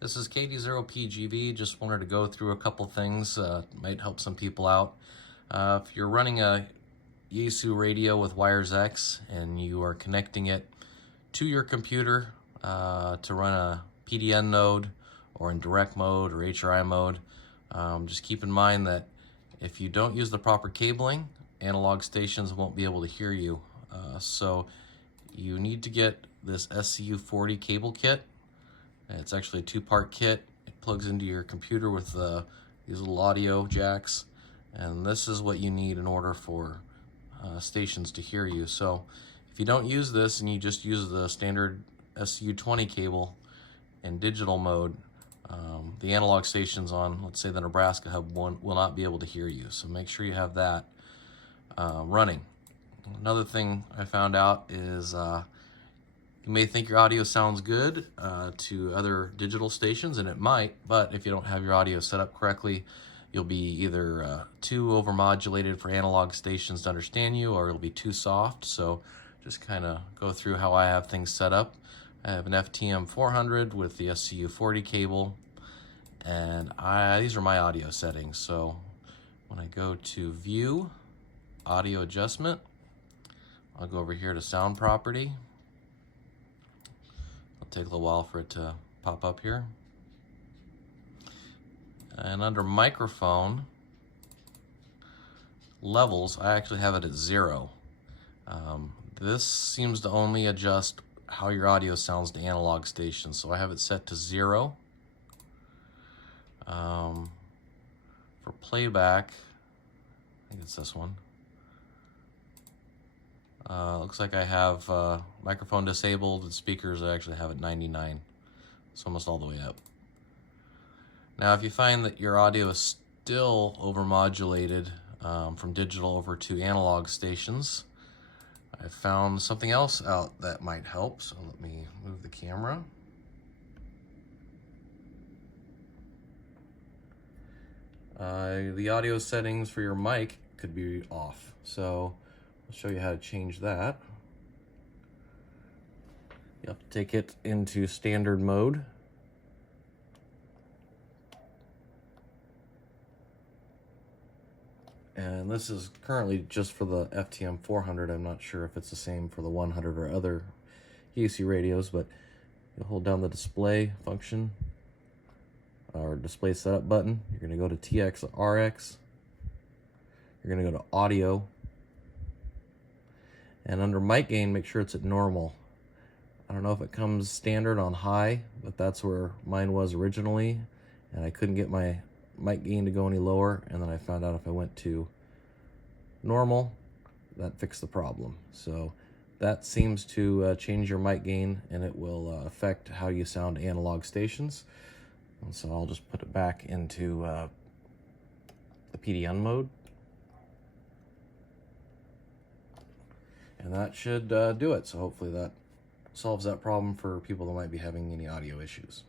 This is KD0PGV. Just wanted to go through a couple things, might help some people out. If you're running a Yaesu radio with Wires-X and you are connecting it to your computer to run a PDN node or in direct mode or HRI mode, just keep in mind that if you don't use the proper cabling, analog stations won't be able to hear you. So you need to get this SCU-40 cable kit. It's actually a two-part kit. It plugs into your computer with these little audio jacks, and this is what you need in order for stations to hear you. So if you don't use this and you just use the standard SCU-20 cable in digital mode, the analog stations on, let's say, the Nebraska hub one will not be able to hear you. So make sure you have that running. Another thing I found out is you may think your audio sounds good to other digital stations, and it might, but if you don't have your audio set up correctly, you'll be either too overmodulated for analog stations to understand you, or it'll be too soft. So just kind of go through how I have things set up. I have an FTM 400 with the SCU-40 cable, and these are my audio settings. So when I go to View, Audio Adjustment, I'll go over here to Sound Property. Take a little while for it to pop up here. And under microphone levels, I actually have it at 0. This seems to only adjust how your audio sounds to analog stations, so I have it set to 0. For playback, I think it's this one. Looks like I have microphone disabled, and speakers I actually have at 99. It's almost all the way up. Now if you find that your audio is still overmodulated from digital over to analog stations, I found something else out that might help. So let me move the camera. The audio settings for your mic could be off. So I'll show you how to change that. You have to take it into standard mode. And this is currently just for the FTM 400. I'm not sure if it's the same for the 100 or other Yaesu radios, but you hold down the display function or display setup button. You're going to go to TX-RX. You're going to go to audio. And under mic gain, make sure it's at normal. I don't know if it comes standard on high, but that's where mine was originally. And I couldn't get my mic gain to go any lower. And then I found out if I went to normal, that fixed the problem. So that seems to change your mic gain, and it will affect how you sound analog stations. And so I'll just put it back into the PDN mode. And that should do it. So hopefully that solves that problem for people that might be having any audio issues.